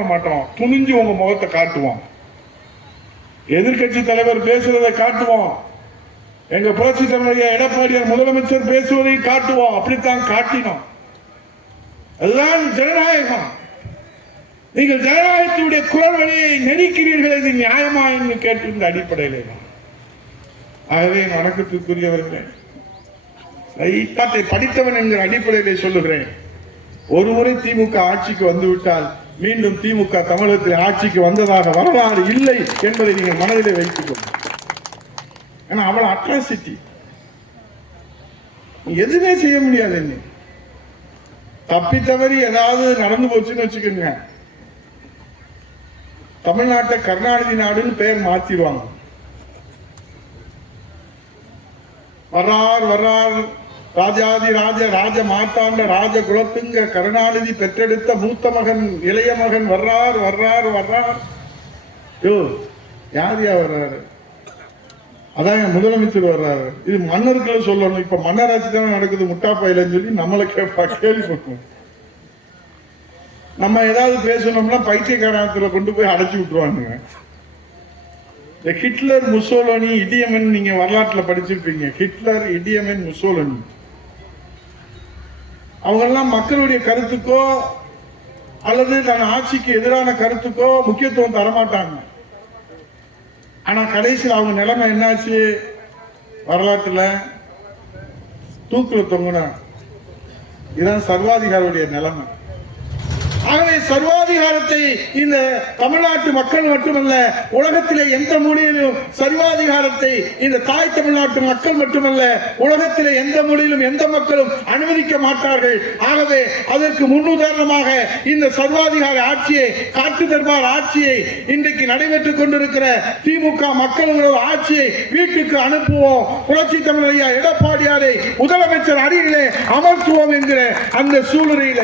பண்ண மாட்டோம். துணிஞ்சு உங்க முகத்தை காட்டுவோம். எதிர்கட்சி தலைவர் பேசுவதை காட்டுவோம். எங்க புரட்சி தலைவர் எடப்பாடியார் முதலமைச்சர் பேசுவதை காட்டுவோம். அப்படித்தான் காட்டினோம். அதுதான் ஜனநாயகம். நீங்கள் ஜனநாயகத்தினுடைய குரல் வழியை நெருக்கிறீர்கள் இது நியாயமா என்று கேட்டிருந்த அடிப்படையிலே தான். ஆகவே வணக்கத்திற்குரியவர்களே படித்தவன் என்கிற அடிப்படையிலே சொல்லுகிறேன். ஒருமுறை திமுக ஆட்சிக்கு வந்துவிட்டால் மீண்டும் திமுக தமிழகத்தில் ஆட்சிக்கு வந்ததாக வரலாறு இல்லை என்பதை நீங்கள் மனதிலே வைத்துக் ஏன்னா அவ்வளோ அட்ராசிட்டி எதுவுமே செய்ய முடியாது என்ன தப்பி தவறி ஏதாவது நடந்து போச்சுன்னு வச்சுக்கோங்க. தமிழ்நாட்டை கருணாநிதி நாடுன்னு பெயர் மாத்திடுவாங்க. வர்றார் வர்றார் ராஜாதி ராஜ ராஜ மாத்தாண்ட ராஜ குலத்துங்க கருணாநிதி பெற்றெடுத்த மூத்த மகன் இளைய மகன் வர்றார் வர்றார் வர்றார். யோ யார் யா வர்றாரு? அதான் என் முதலமைச்சர் வர்றாரு. இது மன்னர்களை சொல்லணும். இப்ப மன்னராட்சி தானே நடக்குது முட்டாப்பாயிலன்னு சொல்லி நம்மளை கேட்பா கேள்வி பண்ணுவோம் நம்ம ஏதாவது பேசணும்னா பைத்தியக்காரத்தில் கொண்டு போய் அடைச்சி விட்டுருவானுங்க. இந்த ஹிட்லர் முசோலனி இடியமன் நீங்க வரலாற்றுல படிச்சிருப்பீங்க. Hitler Idi Amin Mussolini. அவங்கெல்லாம் மக்களுடைய கருத்துக்கோ அல்லது தன் ஆட்சிக்கு எதிரான கருத்துக்கோ முக்கியத்துவம் தரமாட்டாங்க. ஆனா கடைசியில் அவங்க நிலைமை என்னாச்சு? வரலாற்றுல தூக்குல தொங்குனா. இதுதான் சர்வாதிகாரியுடைய நிலைமை. ஆகவே சர்வாதிகாரத்தை இந்த தமிழ்நாட்டு மக்கள் மட்டுமல்ல உலகத்திலே எந்த மொழியிலும் சர்வாதிகாரத்தை இந்த தாய் தமிழ்நாட்டு மக்கள் மட்டுமல்ல உலகத்திலே எந்த மொழியிலும் எந்த மக்களும் அனுமதிக்க மாட்டார்கள். ஆகவே அதற்கு முன்னுதாரணமாக இந்த சர்வாதிகார ஆட்சியை காற்று தர்பார் ஆட்சியை இன்றைக்கு நடைபெற்றுக் கொண்டிருக்கிற திமுக மக்களோட ஆட்சியை வீட்டுக்கு அனுப்புவோம். புரட்சி தமிழ் ஐயா எடப்பாடியாரை முதலமைச்சர் அருகிலே அமர்த்துவோம் என்கிற அந்த சூழ்நிலையில